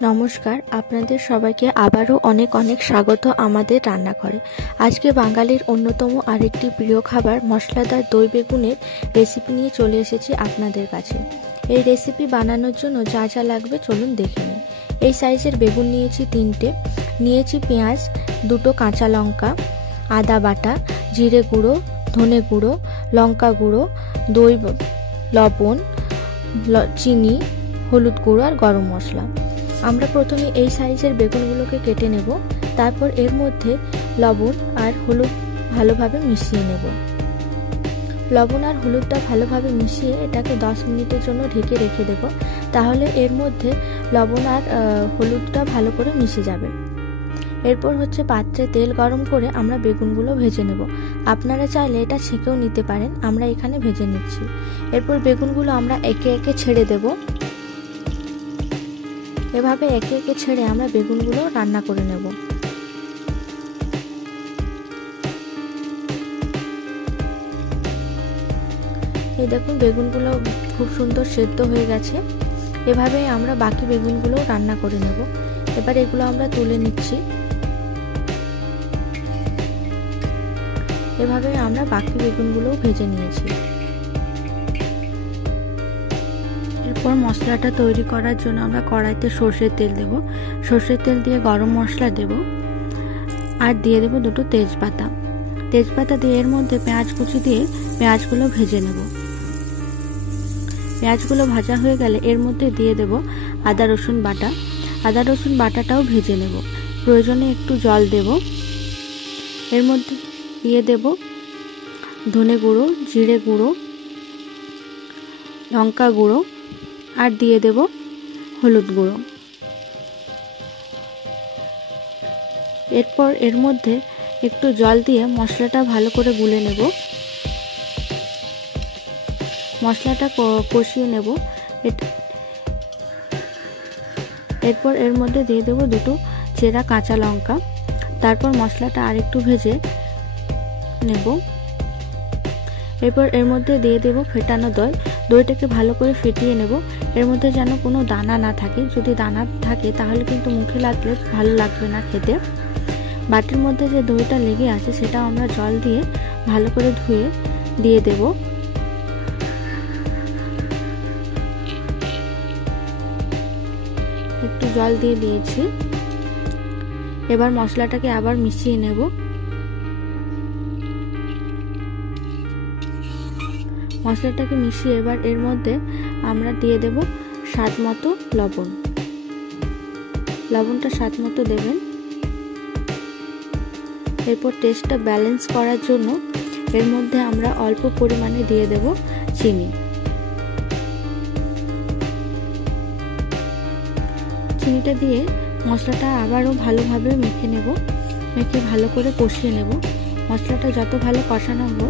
নমস্কার, আপনাদের সবাইকে আবারও অনেক অনেক স্বাগত আমাদের রান্নাঘরে। আজকে বাঙালির অন্যতম আরেকটি প্রিয় খাবার মশলাদার দই বেগুনের রেসিপি নিয়ে চলে এসেছি আপনাদের কাছে। এই রেসিপি বানানোর জন্য যা যা লাগবে চলুন দেখে নিই। এই সাইজের বেগুন নিয়েছি 3টে, নিয়েছি পেঁয়াজ, 2টো কাঁচা লঙ্কা, আদা বাটা, জিরে গুঁড়ো, ধনে গুঁড়ো, লঙ্কা গুঁড়ো, দই, লবণ, চিনি, হলুদ গুঁড়ো আর গরম মশলা। আমরা প্রথমে এই সাইজের বেগুনগুলোকে কেটে নেব, তারপর এর মধ্যে লবণ আর হলুদ ভালোভাবে মিশিয়ে নেব। লবণ আর হলুদটা ভালোভাবে মিশিয়ে এটাকে 10 মিনিটের জন্য ঢেকে রেখে দেব, তাহলে এর মধ্যে লবণ আর হলুদটা ভালো করে মিশে যাবে। এরপর পাত্রে তেল গরম করে আমরা বেগুনগুলো ভেজে নেব। আপনারা চাইলে এটা ছেঁকেও নিতে পারেন, আমরা এখানে ভেজে নিচ্ছি। এরপর বেগুনগুলো আমরা একে একে ছেড়ে দেব। এভাবে একে একে ছেড়ে আমরা বেগুনগুলো রান্না করে নেব। এই দেখুন, বেগুনগুলো খুব সুন্দর সেদ্ধ হয়ে গেছে। এভাবে আমরা বাকি বেগুনগুলো রান্না করে নেব। এবার এগুলো আমরা তুলে নিচ্ছি। এভাবে আমরা বাকি বেগুনগুলো ভেজে নিয়েছি। এরপর মশলাটা তৈরি করার জন্য আমরা কড়াইতে সর্ষের তেল দেব। সর্ষের তেল দিয়ে গরম মশলা দেব আর দিয়ে দেব 2টো তেজপাতা। তেজপাতা দিয়ে এর মধ্যে পেঁয়াজ কুচি দিয়ে পেঁয়াজগুলো ভেজে নেব। পেঁয়াজগুলো ভাজা হয়ে গেলে এর মধ্যে দিয়ে দেব আদা রসুন বাটা। আদা রসুন বাটাটাও ভেজে নেব। প্রয়োজনে একটু জল দেব। এর মধ্যে দিয়ে দেব ধনে গুঁড়ো, জিরে গুঁড়ো, লঙ্কা গুঁড়ো আর দিয়ে দেব হলুদ গুঁড়ো। এরপর এর মধ্যে একটু জল দিয়ে মশলাটা ভালো করে গুলে নেব। মশলাটা কষিয়ে নেব। এরপর এর মধ্যে দিয়ে দেব 2টো চেরা কাঁচা লঙ্কা। তারপর মশলাটা আরেকটু ভেজে নেব। এরপর এর মধ্যে দিয়ে দেব ফেটানো দই। দইটাকে ভালো করে ফেটিয়ে নেব। এর মধ্যে যেন কোনো দানা না থাকে। যদি দানা থাকে তাহলে কিন্তু মুখে লাগলে ভালো লাগবে না খেতে। বাটির মধ্যে যে দইটা লেগে আছে সেটা আমরা জল দিয়ে ভালো করে ধুয়ে দিয়ে দেব। একটু জল দিয়ে দিয়েছি। এবার মশলাটাকে আবার মিশিয়ে নেব। মশলাটাকে মিশিয়ে এবার এর মধ্যে আমরা দিয়ে দেব স্বাদ মতো লবণ। লবণটা স্বাদ মতো দেবেন। এরপর টেস্টটা ব্যালেন্স করার জন্য এর মধ্যে আমরা অল্প পরিমাণে দিয়ে দেব চিনি। চিনিটা দিয়ে মশলাটা আবারও ভালোভাবে মেখে নেব। মেখে ভালো করে কষিয়ে নেব। মশলাটা যত ভালো কষানো হবে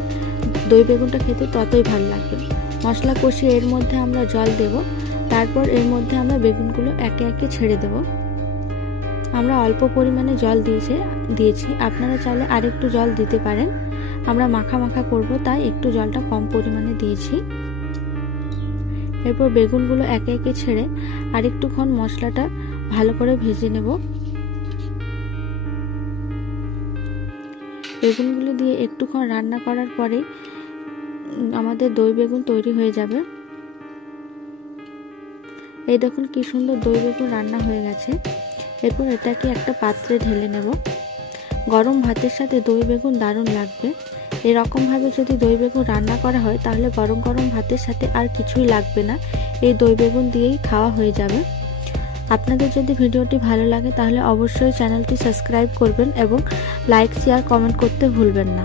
দই বেগুনটা খেতে ততই ভালো লাগবে। মশলা কষিয়ে এর মধ্যে আমরা জল দেব। তারপর এর মধ্যে আমরা বেগুনগুলো একে একে ছেড়ে দেব। আমরা অল্প পরিমাণে জল দিয়েছি। আপনারা চাইলে আরেকটু জল দিতে পারেন। আমরা মাখা মাখা করব, তাই একটু জলটা কম পরিমাণে দিয়েছি। এরপর বেগুনগুলো একে একে ছেড়ে আরেকটুক্ষণ মশলাটা ভালো করে ভেজে নেব। বেগুনগুলো দিয়ে একটুক্ষণ রান্না করার পরে আমাদের দই বেগুন তৈরি হয়ে যাবে। এই দেখুন কি সুন্দর দই বেগুন রান্না হয়ে গেছে। এরপর এটাকে একটা পাত্রে ঢেলে নেব। গরম ভাতের সাথে দই বেগুন দারুণ লাগবে। এরকমভাবে যদি দই বেগুন রান্না করা হয় তাহলে গরম গরম ভাতের সাথে আর কিছুই লাগবে না। এই দই বেগুন দিয়েই খাওয়া হয়ে যাবে। আপনাদের যদি ভিডিওটি ভালো লাগে তাহলে অবশ্যই চ্যানেলটি সাবস্ক্রাইব করবেন এবং লাইক, শেয়ার, কমেন্ট করতে ভুলবেন না।